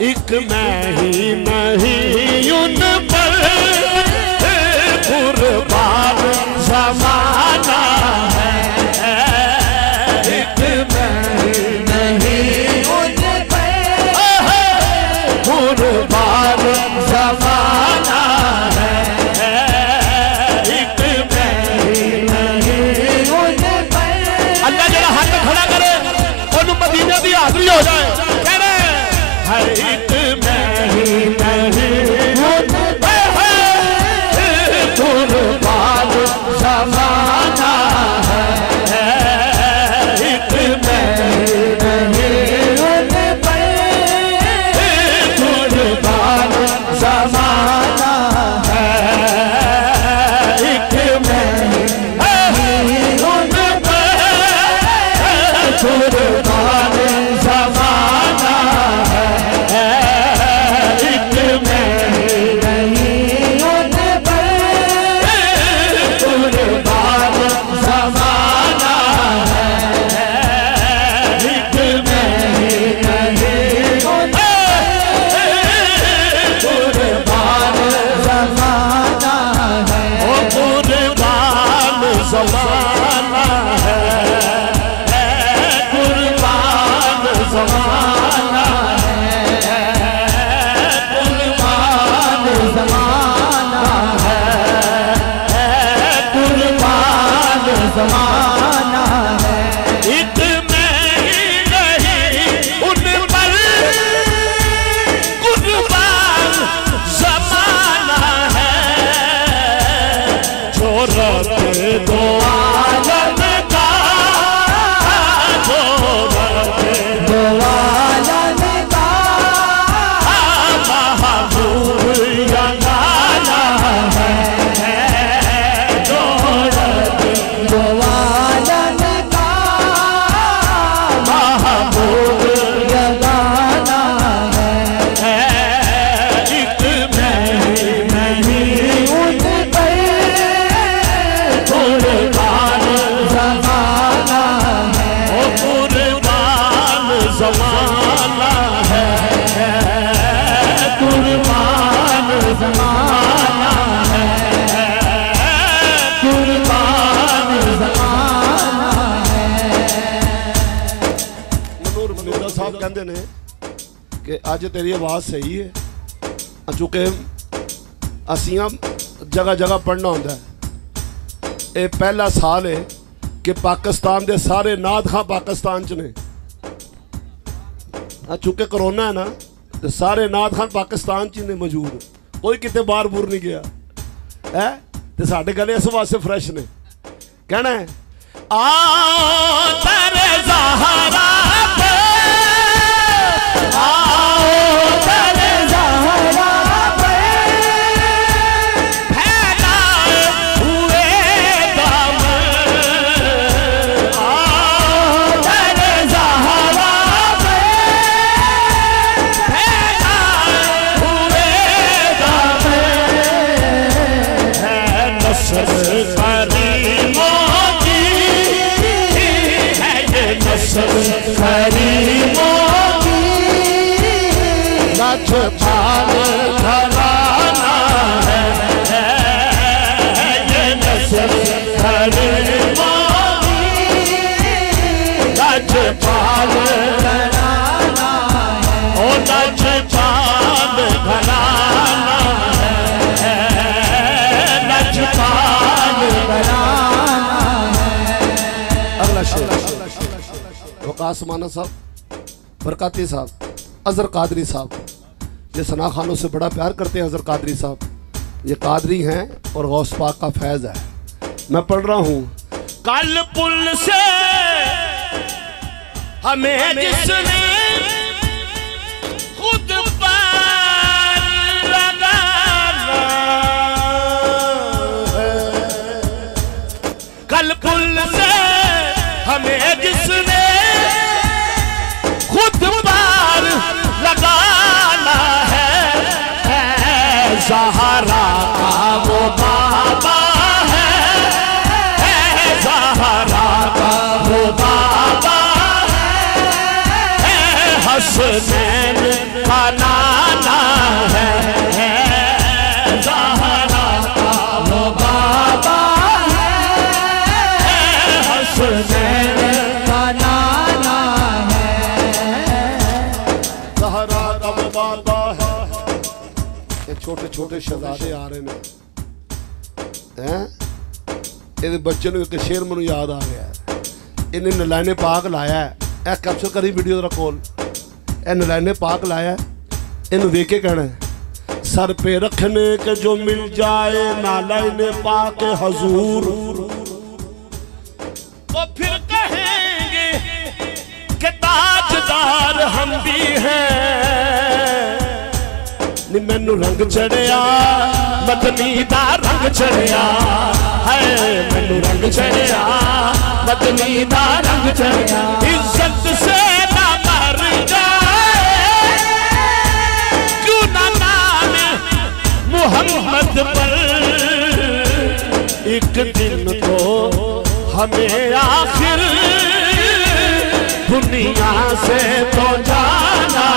एक मैं ही नहीं उन पर कुर्बान ज़माना है। एक मैं ही नहीं उन पर कुर्बान ज़माना है। एक मैं ही नहीं उन पर। अल्लाह जरा हाथ में खड़ा करे और मदीने की हाज़री हो जाए। हर एक मैं ही नहीं उन पर कुर्बान ज़माना है। एक मैं ही नहीं उन पर कुर्बान ज़माना है। एक मैं ही नहीं उन पर कुर्बान ज़माना है। कहते ने कि अज तेरी आवाज़ सही है, चूंकि असियां जगह जगह पढ़ना होंदा है। ये पहला साल है कि पाकिस्तान के सारे नात खां पाकिस्तान च ने। चूंकि करोना है ना, तो सारे नात खां पाकिस्तान च ने मौजूद, कोई कितने बाहर बूर नहीं गया है। तो साढ़े गले इस वास्ते फ्रैश ने। कहना है समाना साहब, बरकाती साहब, अजहर कादरी साहब, ये सना खानों से बड़ा प्यार करते हैं। अजहर कादरी साहब ये कादरी हैं और गौस पाक का फैज़ है। मैं पढ़ रहा हूँ। कल पुल से हमें जिसने खुद पार लगाना है, कल पुल से हमें जिसने खुद पार लगाना है। सहारा का वो बाबा हसनैन का नाना है, ज़हरा का वो बाबा है, हसनैन का नाना है, ज़हरा का वो बाबा है। ये छोटे छोटे शहजादे आ रहे हैं, ये बच्चे ने एक शेर मैनू याद आ गया है। इन्हें नलैने पाक लाया है, ए कैप्चर करी वीडियो जरा कोल, ए नलैने पाक लाया है, इन वेख के कहना है सर पे रखने के जो मिल जाए नालैने पाक हजूर, वो फिर कहेंगे कि ताजदार हम भी हैं। नी मैनू रंग चढ़िया, मदनी दा रंग चढ़िया है, मैनू रंग चढ़िया, मदनी दा रंग चढ़िया। इज्जत से ना मर जाए क्यों ना नाम मुहम्मद पर, एक दिन तो हमें आखिर दुनिया से तो जाना